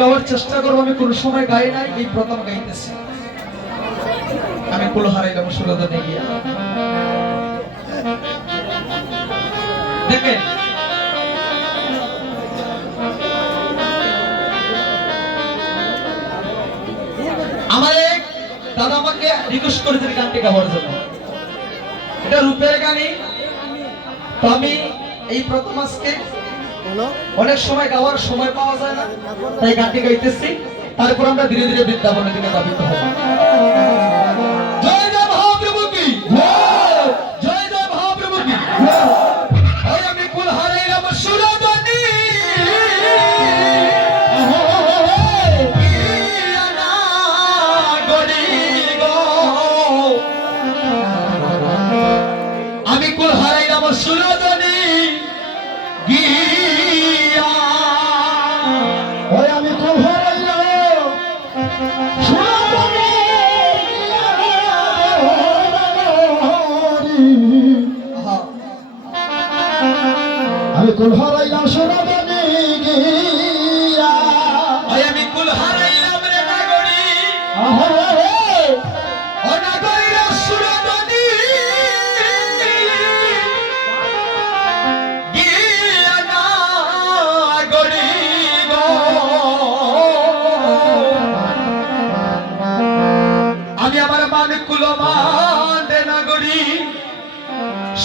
গাওয়ার চেষ্টা করবো। আমি কোন সময় গাই নাই, এই প্রথম গাইতেছি। আমি কুল হারাইলাম সুরদনে গিয়া। দেখেন আমার এক দাদা আমাকে রিকোয়েস্ট করেছেন গানটি গাওয়ার জন্য। এটা রূপের গানই, তো আমি এই প্রথম আজকে অনেক সময় গাওয়ার সময় পাওয়া যায় না, তাই গানটি গাইতেছি। তারপর আমরা ধীরে ধীরে বৃন্দাবনের দিকে ধাবিত হব। জয় জয় মহাপ্রভু কি জয়, জয় মহাপ্রভু কি জয়। আমি কুল হারাইলাম সুরদনি আমি কুল হারাইলাম সুরদনি গিয়া। আমি কুল হারাইলাম সুরদনি আমি কুল হারাইলাম সুরদনি গিয়া। আমি কুল হারাইলাম রে নাগরি অনাগরির সুরদনি গিয়া নাগরি গো। আমি আমার মান কুল মান রে নাগরি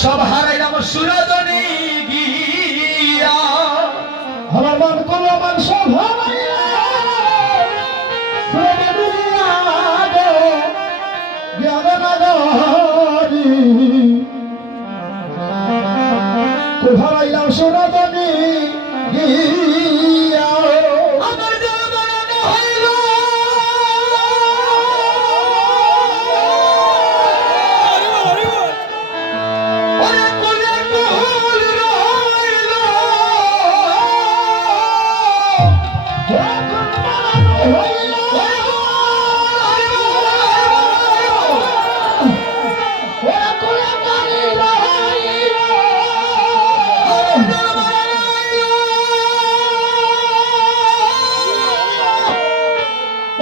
সব হারাইলাম সুরদনি গিয়া। আমার মান কুল মান সব হারাইলাম সুরদনি গিয়া জ্ঞান নগরী। কুল হারাইলাম সুরদনি গিয়া। আমার জনমরণ হইল ওরে কুলে কুল রইল।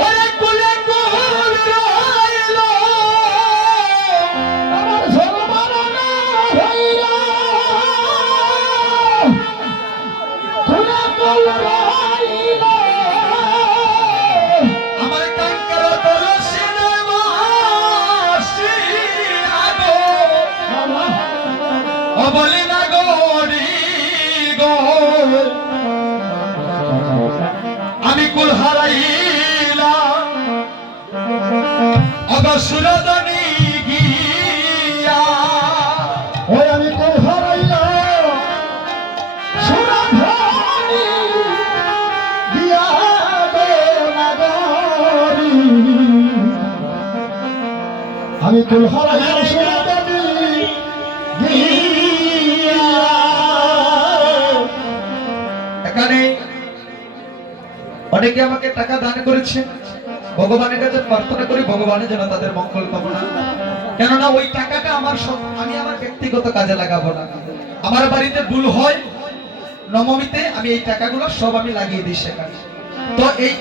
ওরে কুলে কুল রইল। আমার কাঙ্কার তলসে নবাসি আগো অবলি নাগরি গো। আমি কুল হারাইলাম অগসুরদনি গিয়া। আমি কুল হারাইলাম সুরধনি গিয়া নগরী। আমি কুল হারাইলাম সুরধনি গিয়া। এখানে অনেকে আমাকে টাকা দান করেছেন। ভগবানের কাছে প্রার্থনা করি ভগবানের যেন তাদের মঙ্গল কামনা। কেননা ওই টাকাটা আমি আমার ব্যক্তিগত কাজে লাগাবো না। আমার বাড়িতে ভুল হয় নবমীতে, আমি এই টাকাগুলো সব আমি লাগিয়ে দিই সেখানে। তো এই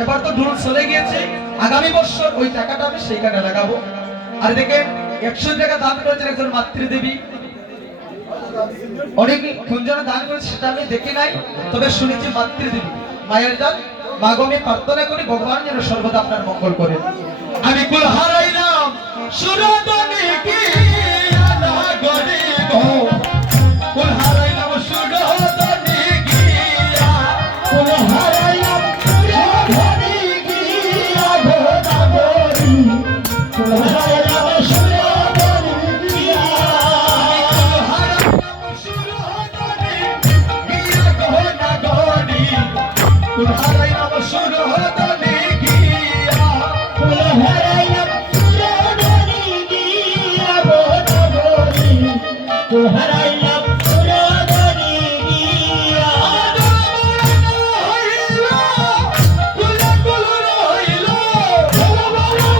এবার তো ডুল চলে গিয়েছে, আগামী বছর ওই টাকাটা আমি সেইখানে লাগাবো। আর দেখেন 100 টাকা দান করেছেন একজন মাতৃদেবী, অনেক কোনজনে দান করেছে সেটা আমি দেখি নাই, তবে শুনেছি মাতৃদেবী মায়ের দান। মাগো আমি প্রার্থনা করি ভগবান যেন সর্বদা আপনার মঙ্গল করে। আমি কুল হারাইলাম সুরদনি গিয়া নাগরি গো। কুল হারাইলাম সুরদনি গিয়া। কুল হারাইলাম সুরধনি গিয়া নগরী। কুল হারাইলাম সুরধনি গিয়া। কুল হারাইলাম সুরদনি গিয়া। কুল হারাইলাম সুরধনি গিয়া নগরী। কুল হারাইলাম সুরধনি গিয়া। কুলে কুল রইল। কুলে কুল রইল।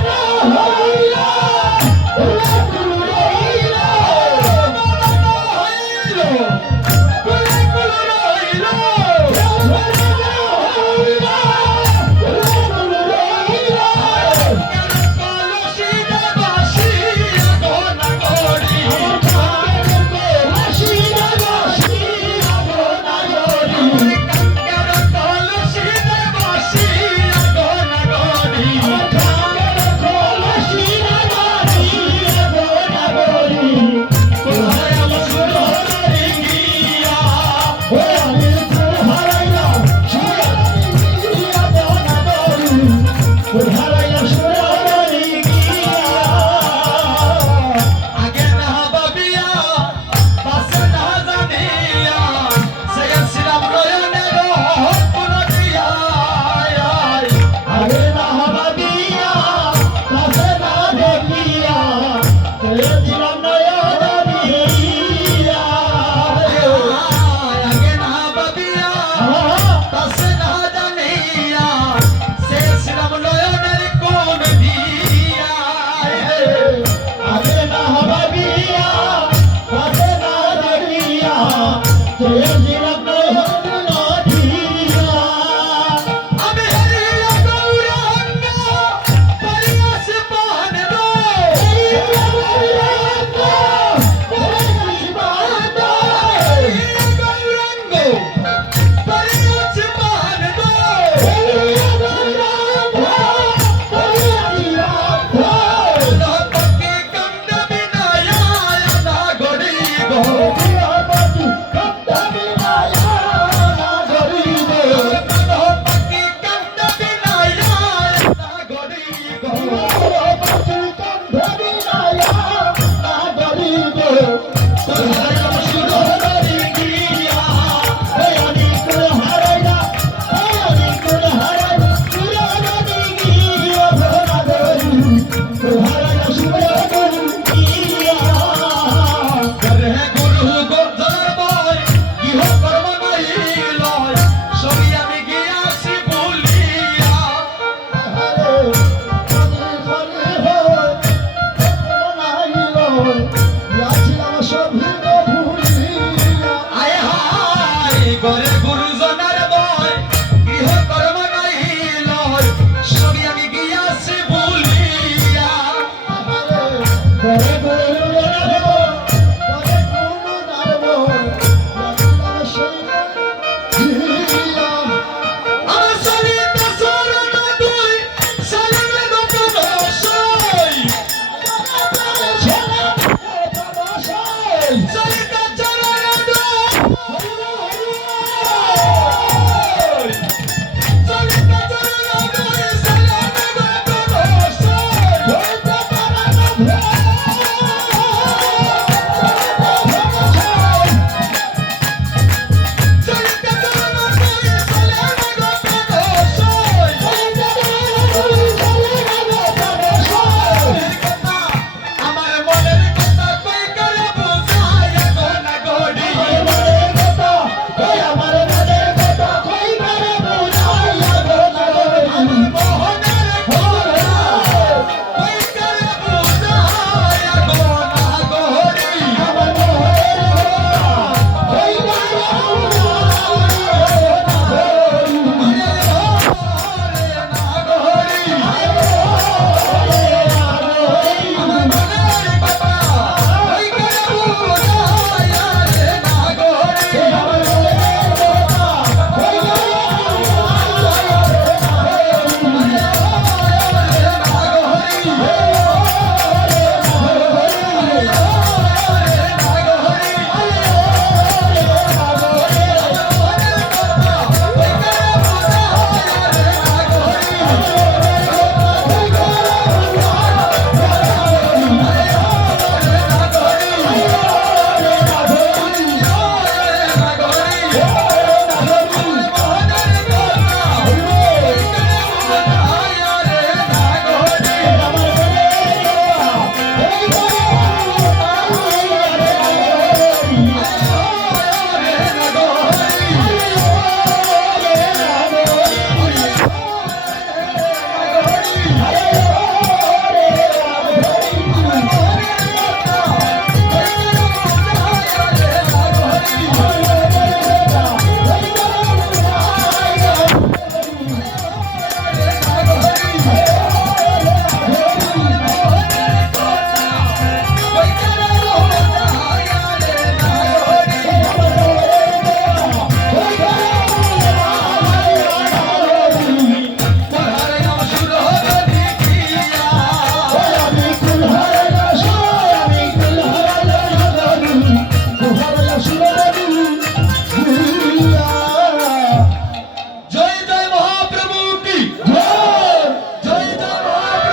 আসিল